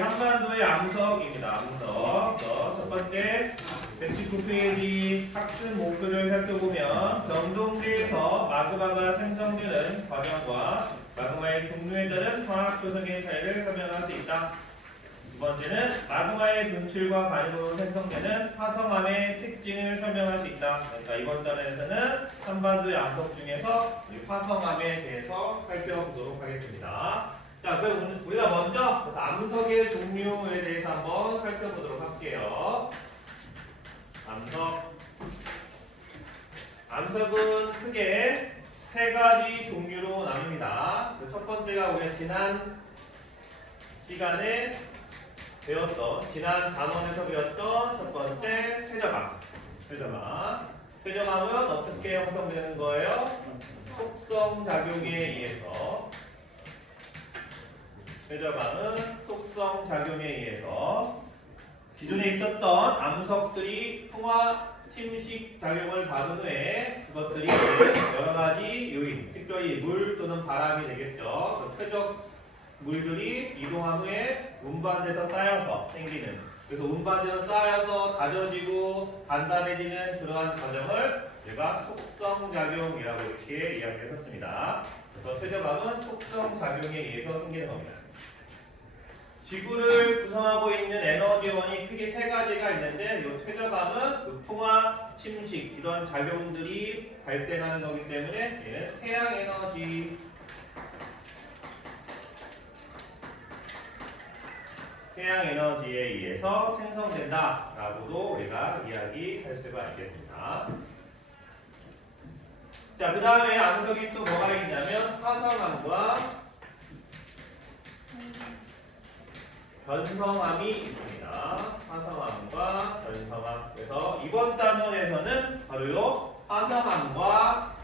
한반도의 암석입니다. 암석. 첫 번째 119페이지 학습 목표를 살펴보면 병동대에서 마그마가 생성되는 과정과 마그마의 종류에 따른 화학 조성의 차이를 설명할 수 있다. 두 번째는 마그마의 분출과 반응으로 생성되는 화성암의 특징을 설명할 수 있다. 그러니까 이번 단원에서는 한반도의 암석 중에서 화성암에 대해서 살펴보도록 하겠습니다. 자, 그럼 우리가 먼저 암석의 종류에 대해서 한번 살펴보도록 할게요. 암석은 크게 세 가지 종류로 나뉩니다. 첫 번째가 우리가 지난 시간에 배웠던, 지난 단원에서 배웠던 첫 번째 퇴적암. 퇴적암은 어떻게 형성되는 거예요? 속성작용에 의해서. 퇴적암은 속성작용에 의해서 기존에 있었던 암석들이 풍화 침식 작용을 받은 후에 그것들이 여러 가지 요인, 특별히 물 또는 바람이 되겠죠. 퇴적 물들이 이동한 후에 운반돼서 쌓여서 생기는, 그래서 운반돼서 쌓여서 다져지고 단단해지는 그러한 과정을 제가 속성작용이라고 이렇게 이야기했었습니다. 그래서 퇴적암은 속성작용에 의해서 생기는 겁니다. 지구를 구성하고 있는 에너지원이 크게 세 가지가 있는데, 이 퇴적암은 풍화, 침식 이런 작용들이 발생하는 거기 때문에 얘는 태양 에너지에 의해서 생성된다라고도 우리가 이야기할 수가 있겠습니다. 자, 그 다음에 암석이 또 뭐가 있냐면 화성암과 변성암이 있습니다. 화성암과 변성암. 그래서 이번 단원에서는 바로 요 화성암과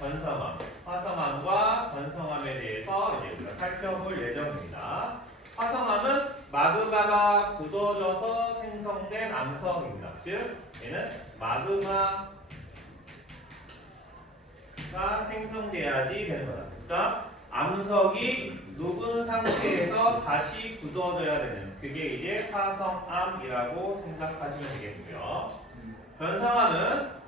변성암에 대해서 이제 우리가 살펴볼 예정입니다. 화성암은 마그마가 굳어져서 생성된 암석입니다. 즉, 얘는 마그마가 생성돼야지 되는 거다. 그러니까 암석이 녹은 상태에서 다시 굳어져야 되는, 그게 이제 화성암이라고 생각하시면 되겠고요. 변성암은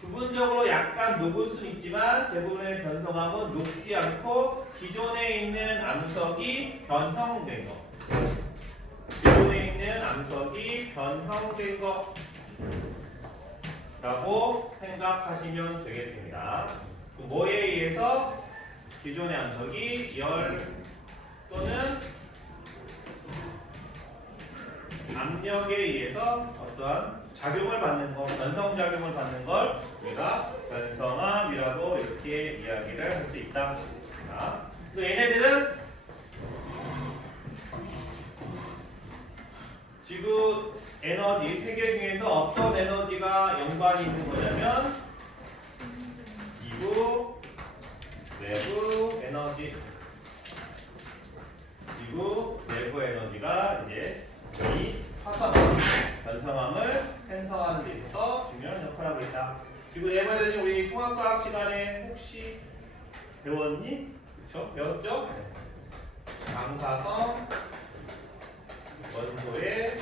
부분적으로 약간 녹을 수는 있지만 대부분의 변성암은 녹지 않고 기존에 있는 암석이 변형된 거. 라고 생각하시면 되겠습니다. 뭐에 의해서? 기존의 암석이 열 또는 압력에 의해서 어떠한 작용을 받는 것, 변성작용을 받는 걸 우리가 변성암이라고 이렇게 이야기를 할 수 있다. 또 얘네들은 지구 에너지, 세계 중에서 어떤 에너지가 연관이 있는 거냐면 지구 내부 에너지가 이제 이 화성, 변성암을 생성하는 데 있어서 중요한 역할을 하고 있다. 지구 내부 에너지 우리 통합과학 시간에 혹시 배웠니? 그렇죠? 배웠죠? 방사성 원소의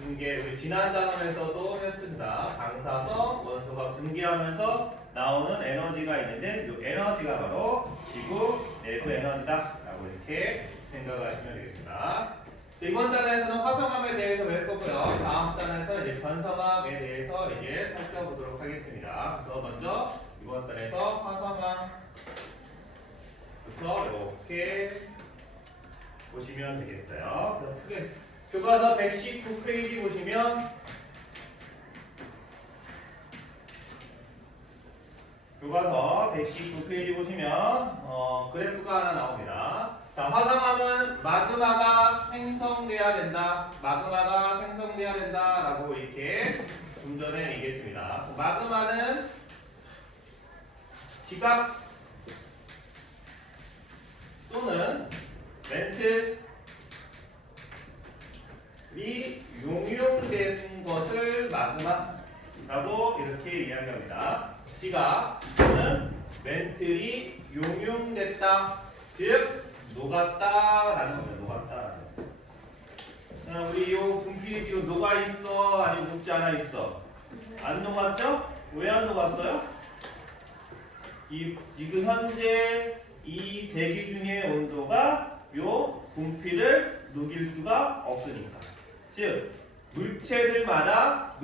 분계, 우리 지난 단원에서도 했습니다. 방사성 원소가 분개하면서 나오는 에너지가 있는데 이 에너지가 바로 지구 내부 에너지다 라고 이렇게 생각하시면 되겠습니다. 이번 단원에서는 화성암에 대해서 배울 거고요. 다음 단원에서 이제 변성암에 대해서 이제 살펴보도록 하겠습니다. 그래서 먼저 이번 단원에서 화성암부터 이렇게 보시면 되겠어요. 그래서 크게 교과서 119페이지 보시면 그래프가 하나 나옵니다. 자, 화성암은 마그마가 생성돼야 된다라고 이렇게 좀 전에 얘기했습니다. 마그마는 지각 또는 멘틀이 용융된 것을 마그마라고 이렇게 이야기합니다. 지각 또는 멘틀이 용융됐다, 즉 녹았다라는 겁니다. 녹았다라는 거. 우리 요 분필이 지금 녹아 있어? 아니면 녹지 않아 있어? 안 녹았죠? 왜 안 녹았어요? 지금 현재 이 대기 중의 온도가 요 분필을 녹일 수가 없으니까. 즉 물체들마다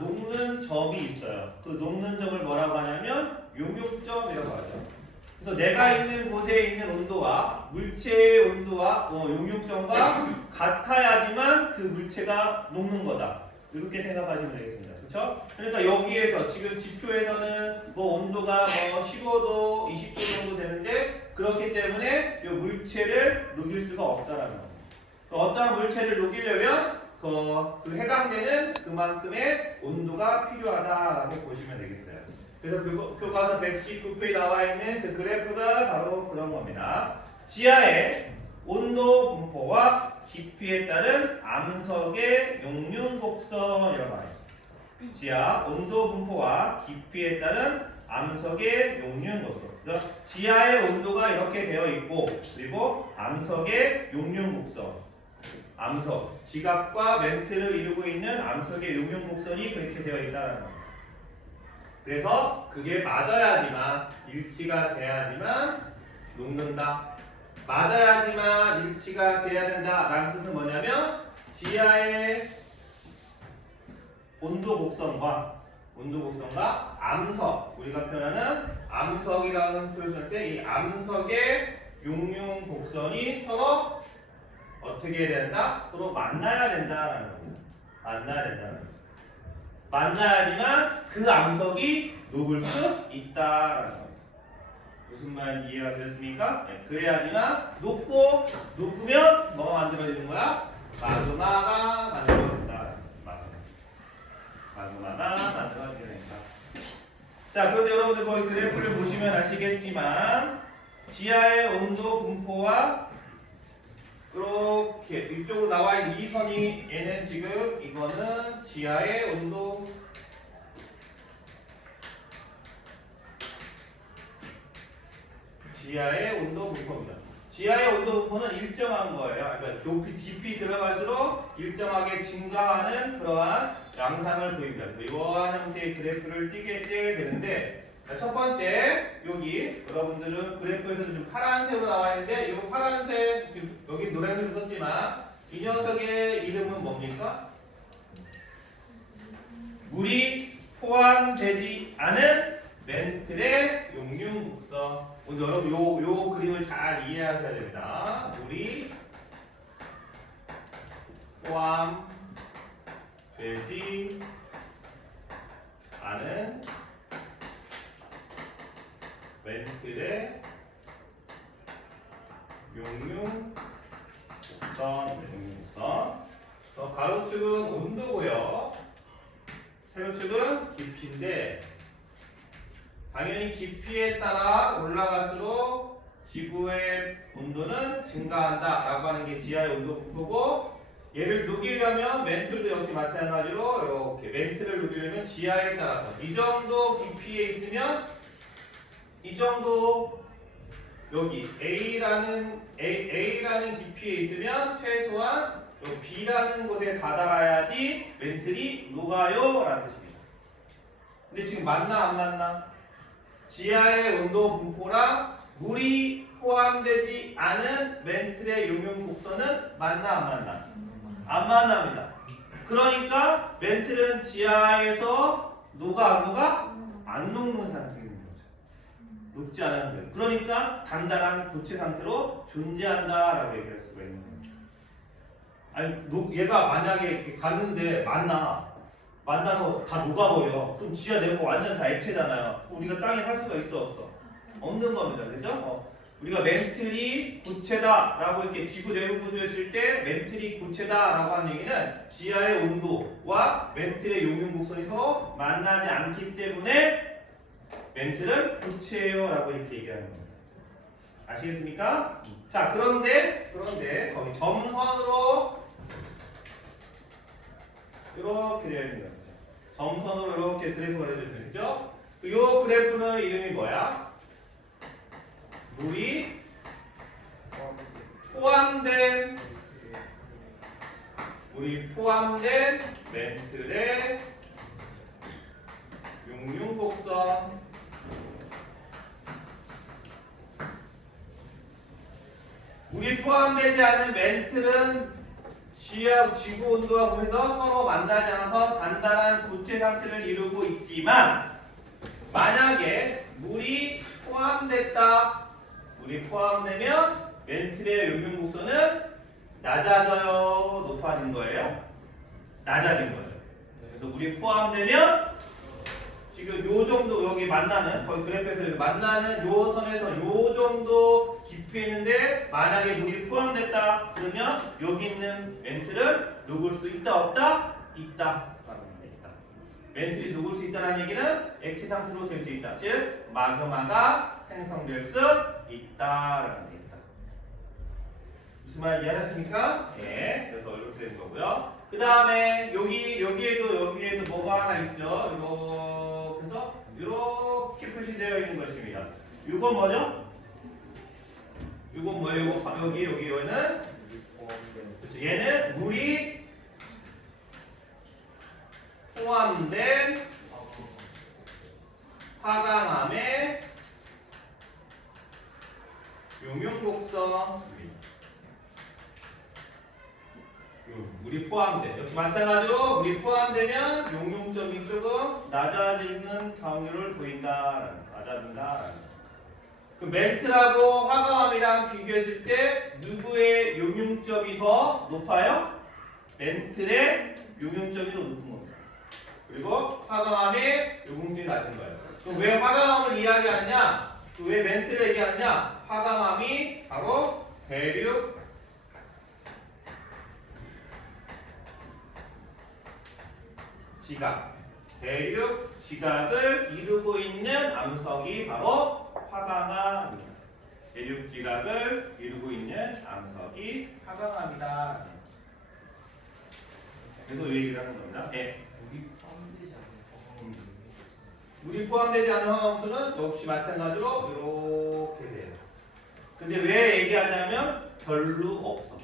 녹는 점이 있어요. 그 녹는 점을 뭐라고 하냐면 용융점이라고 하죠. 그래서 내가 있는 곳에 있는 온도와 물체의 온도와 용융점과 같아야지만 그 물체가 녹는 거다. 이렇게 생각하시면 되겠습니다. 그렇죠? 그러니까 여기에서 지금 지표에서는 뭐 온도가 뭐 15도, 20도 정도 되는데 그렇기 때문에 이 물체를 녹일 수가 없다라는 겁니다. 어떠한 물체를 녹이려면 그 해당되는 그만큼의 온도가 필요하다라고 보시면 되겠어요. 그래서 교과서 119페이지에 나와 있는 그 그래프가 바로 그런 겁니다. 지하의 온도 분포와 깊이에 따른 암석의 용융 곡선이라고 하죠. 지하 온도 분포와 깊이에 따른 암석의 용융 곡선. 그러니까 지하의 온도가 이렇게 되어 있고 그리고 암석의 용융 곡선. 암석, 지갑과 멘트를 이루고 있는 암석의 용융 곡선이 그렇게 되어 있다는 겁니다. 그래서 그게 맞아야지만 일치가 돼야지만 녹는다. 맞아야지만 일치가 돼야 된다라는 뜻은 뭐냐면 지하의 온도 곡선과 암석, 우리가 표현하는 암석이라는 표현을 할 때 이 암석의 용융 곡선이 서로 어떻게 해야 된다? 서로 만나야 된다라는 겁니다. 만나야 된다는 겁니다. 만나야지만 그 암석이 녹을 수 있다라는 겁니다. 무슨 말 이해가 되셨습니까? 네, 그래야지만 녹으면 뭐가 만들어지는 거야? 마그마가 만들어진다. 마그마가 만들어지게 된다. 자, 그런데 여러분들 거기 그래프를 보시면 아시겠지만 지하의 온도 분포와 이렇게 이쪽으로 나와 있는 이 선이 얘는 지금 이거는 지하의 온도 분포입니다. 지하의 온도 분포는 일정한 거예요. 그러니까 높이 깊이 들어갈수록 일정하게 증가하는 그러한 양상을 보입니다. 이러한 형태의 그래프를 띄게 되는데 첫 번째 여기 여러분들은 그래프에서 좀 파란색으로 나와 있는데 이 파란색 지금 여기 노란색으로 썼지만 이 녀석의 이름은 뭡니까? 물이 포함되지 않은 멘틀의 용융 곡선. 오늘 여러분 요 그림을 잘 이해하셔야 됩니다. 물이 포함되지 않은 멘틀의 용융 곡선. 가로축은 온도고요. 세로축은 깊이인데 당연히 깊이에 따라 올라갈수록 지구의 온도는 증가한다라고 하는 게 지하의 온도 분포고 얘를 녹이려면 멘틀도 역시 마찬가지로 이렇게 멘틀을 녹이려면 지하에 따라서 이 정도 깊이에 있으면 이 정도 여기 A라는 깊이에 있으면 최소한 B라는 곳에 다다라야지 멘틀이 녹아요 라는 뜻입니다. 근데 지금 맞나 안 맞나? 지하의 온도 분포랑 물이 포함되지 않은 멘틀의 용융 곡선은 맞나 안 맞나? 안 만납니다. 그러니까 멘틀은 지하에서 녹아 안 녹아? 안 녹는 상태인 거죠. 녹지 않은 거예요. 그러니까 단단한 고체 상태로 존재한다라고 얘기할 수가 있는 거예요. 아니 얘가 만약에 이렇게 갔는데 만나서 다 녹아버려. 그럼 지하 내부 완전 다 액체잖아요. 우리가 땅에 살 수가 있어 없어? 없는 겁니다. 그죠? 우리가 멘틀이 고체다라고 이렇게 지구 내부 구조에 있을 때 멘틀이 고체다라고 하는 얘기는 지하의 온도와 멘틀의 용융 곡선이 서로 만나지 않기 때문에 멘틀은 고체예요라고 이렇게 얘기하는 겁니다. 아시겠습니까? 자, 그런데 거기 점선으로 이렇게 되어 있는 거죠. 점선으로 이렇게 그래프가 되어 있는 거죠. 이 그래프는 이름이 뭐야? 물이 포함된 물이 포함된 멘틀의 용융곡선 물이 포함되지 않은 멘틀은 지구 온도와 물에서 서로 만나지 않아서 단단한 고체 상태를 이루고 있지만 만약에 물이 포함되면 멘틀의 용융곡선은 낮아져요, 높아진 거예요? 낮아진 거예요. 그래서 물이 포함되면 지금 요 정도 여기 만나는 거의 그래프에서 만나는 요 선에서 요 정도 깊이에 있는데 만약에 물이 포함됐다 그러면 여기 있는 멘틀은 녹을 수 있다 없다? 있다. 있다. 멘틀이 녹을 수 있다는 얘기는 액체 상태로 될 수 있다. 즉 마그마가 생성될 수 있다라는 얘기다. 무슨 말 이해하셨습니까? 네. 그래서 이렇게 되는 거고요. 그 다음에 여기에도 뭐가 하나 있죠. 이거 그래서 이렇게 표시되어 있는 것입니다. 이건 뭐죠? 이건 뭐예요? 여기는 그렇죠. 얘는 물이 포함된 화강암의 용융곡선입니다. 물이 포함돼. 역시 마찬가지로 물이 포함되면 용융점이 조금 낮아지는 경우를 보인다. 낮아진다. 그 멘틀하고 화강암이랑 비교했을 때 누구의 용융점이 더 높아요? 멘틀의 용융점이 더 높은 겁니다. 그리고 화강암의 용융점이 낮은 거예요. 그럼 왜 화강암을 이야기하느냐? 왜 멘틀을 얘기하느냐? 화강암이 바로 대륙 지각, 대륙 지각을 이루고 있는 암석이 바로 화강암입니다. 대륙 지각을 이루고 있는 암석이 화강암이다. 그래서 이 얘기를 하는 겁니다. 네. 물이 포함되지 않은 화강암수는 역시 마찬가지로 이렇게 돼요. 근데 왜 얘기하냐면 별로 없어.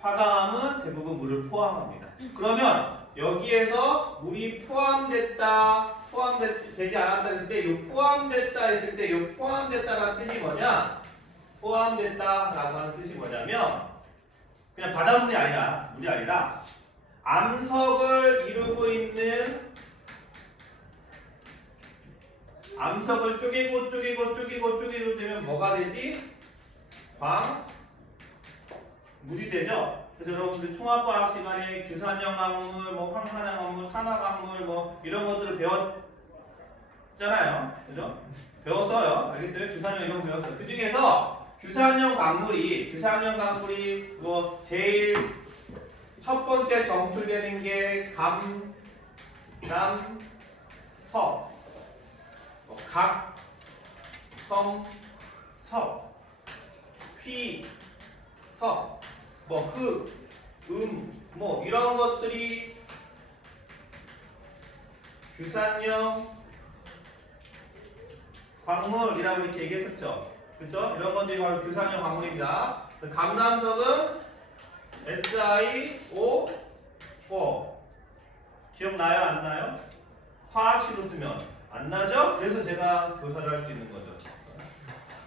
화강암은 대부분 물을 포함합니다. 그러면 여기에서 물이 포함되지 않았다 했을 때 이 포함됐다 했을 때 이 포함됐다라는 뜻이 뭐냐? 포함됐다라고 하는 뜻이 뭐냐면 그냥 바닷물이 아니라 물이 아니라 암석을 이루고 있는 암석을 쪼개고 되면 뭐가 되지? 물이 되죠. 그래서 여러분들 통합과학 시간에 규산형 광물, 황산형 광물, 산화광물 이런 것들을 배웠잖아요. 그죠? 배웠어요. 알겠어요? 규산형 이런 거 배웠어요. 그 중에서 규산형 광물이 제일 첫 번째 정출되는 게 감, 남, 석, 각, 성, 석, 휘, 석, 흑, 이런 것들이 규산형 광물이라고 이렇게 얘기했었죠. 그렇죠? 이런 것들이 바로 규산형 광물입니다. 감남석은 SiO4 기억나요? 안 나요? 화학식으로 쓰면 안 나죠? 그래서 제가 교사를 할 수 있는 거죠.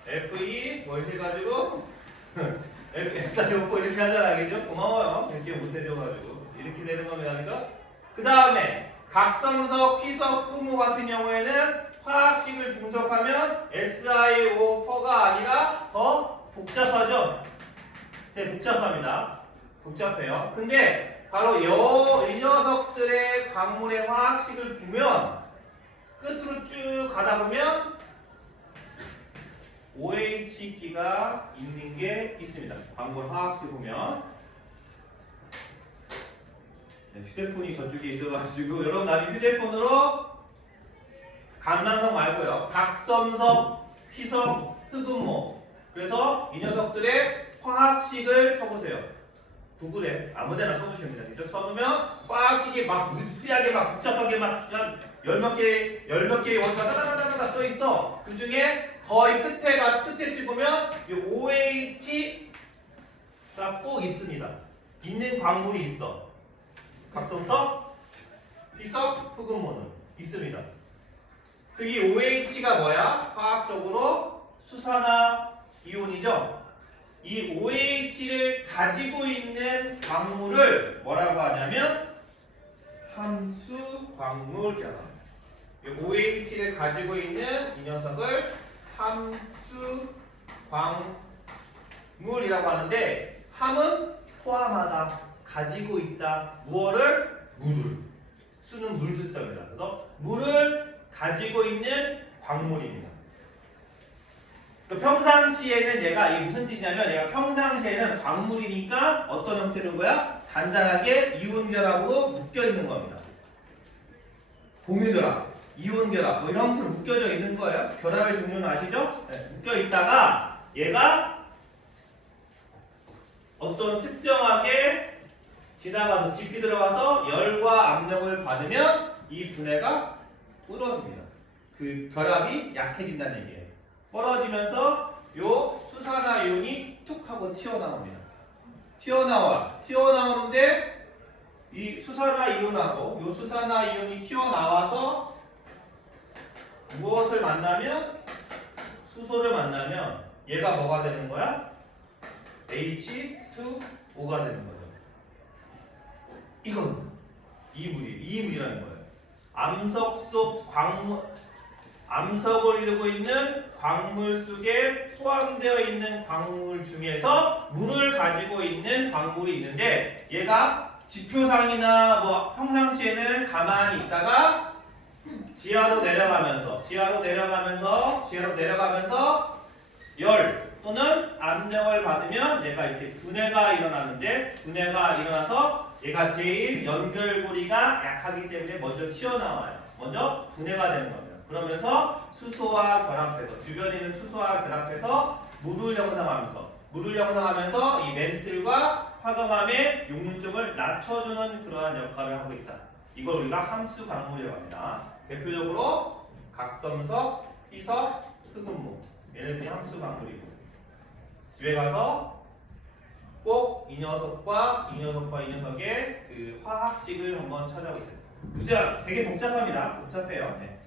Fe 해가지고 SiO4 이렇게 하잖아, 그죠? 고마워요. 이렇게 못해줘가지고 이렇게 되는 겁니다, 그죠? 그 다음에 각성석, 피석, 끄무 같은 경우에는 화학식을 분석하면 SiO4가 아니라 더 복잡하죠? 네, 복잡합니다. 복잡해요. 근데 바로 이 녀석들의 광물의 화학식을 보면 끝으로 쭉 가다 보면 OH기가 있는 게 있습니다. 광물 화학식 보면 휴대폰이 저쪽에 있어가지고 여러분 나중에 휴대폰으로 감남석 말고요. 각섬석, 피석, 흑음모. 그래서 이 녀석들의 화학식을 쳐보세요. 구글에 아무데나 써보시면 됩니다. 그죠? 써보면 화학식이 막 무시하게 막 복잡하게 막 열 몇 개 원소가 따다다다다 써 있어. 그 중에 거의 끝에 찍으면 이 OH가 꼭 있습니다. 있는 광물이 있어. 각성석, 희석, 흑음모는 있습니다. 이 OH가 뭐야? 화학적으로 수산화 이온이죠. 이 OH를 가지고 있는 광물을 뭐라고 하냐면 함수 광물이라고 합니다. 이 OH를 가지고 있는 이 녀석을 함수 광물이라고 하는데, 함은 포함하다, 가지고 있다. 무엇을? 물을. 수는 물수점이다. 그래서 물을 가지고 있는 광물입니다. 평상시에는 얘가 이게 무슨 뜻이냐면, 얘가 평상시에는 광물이니까 어떤 형태로 거야? 단단하게 이온결합으로 묶여 있는 겁니다. 공유결합, 이온결합 뭐 이런 형태로 묶여져 있는 거예요. 결합의 종류는 아시죠? 네, 묶여 있다가 얘가 어떤 특정하게 지나가서 깊이 들어가서 열과 압력을 받으면 이 분해가 부러집니다. 그 결합이 약해진다는 얘기예요. 떨어지면서 요 수산화 이온이 툭 하고 튀어나옵니다. 튀어나오는데 이 수산화 이온하고 요 수산화 이온이 튀어나와서 무엇을 만나면? 수소를 만나면 얘가 뭐가 되는 거야? H2O가 되는 거죠. 이건 이물이라는 거예요. 암석 속 광물, 암석을 이루고 있는 광물 속에 포함되어 있는 광물 중에서 물을 가지고 있는 광물이 있는데, 얘가 지표상이나 뭐 평상시에는 가만히 있다가 지하로 내려가면서 열 또는 압력을 받으면 얘가 이렇게 분해가 일어나는데, 분해가 일어나서 얘가 제일 연결고리가 약하기 때문에 먼저 튀어나와요. 먼저 분해가 되는 겁니다. 그러면서 수소와 결합해서, 주변에 있는 수소와 결합해서 물을 형성하면서 이 멘틀과 화강암의 용융점을 낮춰주는 그러한 역할을 하고 있다. 이걸 우리가 함수 광물이라고 합니다. 대표적으로 각성석, 희석, 흑음모, 얘네들이 함수 광물이고, 집에 가서 꼭 이 녀석과 이 녀석의 그 화학식을 한번 찾아보세요. 무지한 되게 복잡해요. 네.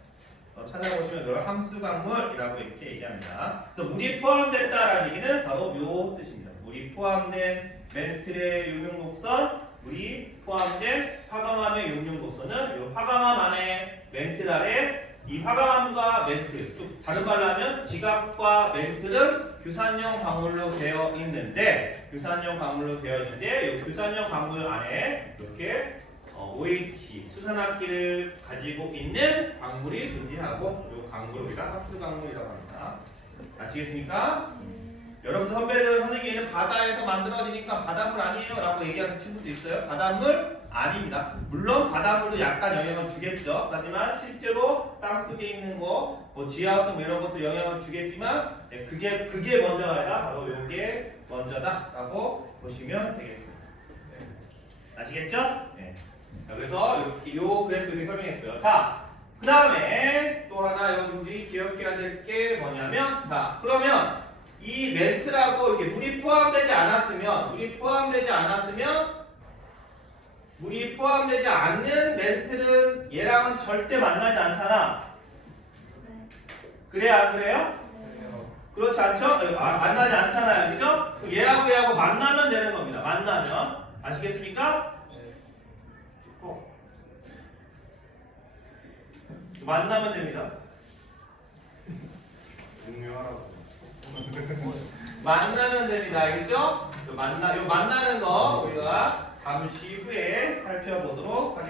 찾아보시면 이걸 함수 광물이라고 이렇게 얘기합니다. 그래서 물이 포함됐다라는 얘기는 바로 요 뜻입니다. 물이 포함된 멘틀의 용융곡선, 물이 포함된 화강암의 용융곡선은 이 화강암 안에 멘틀 아래, 이 화강암과 멘틀, 또 다른 말로 하면 지각과 멘틀은 규산용 광물로 되어 있는데, 이 규산용 광물 안에 이렇게 OH 수산화기를 가지고 있는 광물이 존재하고, 이 광물을 우리가 합수 광물이라고 합니다. 아시겠습니까? 여러분들 선생님은 바다에서 만들어지니까 바닷물 아니에요 라고 얘기하는 친구도 있어요. 바닷물 아닙니다. 물론 바닷물도 약간 영향을 주겠죠. 하지만 실제로 땅속에 있는 거, 뭐 지하수 이런 것도 영향을 주겠지만, 네, 그게 먼저가 아니라 바로 이게 먼저다라고 보시면 되겠습니다. 네. 아시겠죠? 네. 자, 그래서 요 그래프를 설명했고요. 자, 그 다음에 또 하나 여러분들이 기억해야 될 게 뭐냐면, 자, 그러면 이 멘틀하고 이렇게 물이 포함되지 않는 멘틀은 얘랑은 절대 만나지 않잖아. 그래, 안 그래요? 그렇지 않죠? 만나지 않잖아요. 그죠? 그럼 얘하고 만나면 되는 겁니다. 만나면. 아시겠습니까? 만나면 됩니다. 만나면 됩니다. 알겠죠? 만나는 거 우리가 잠시 후에 살펴보도록 하겠습니다.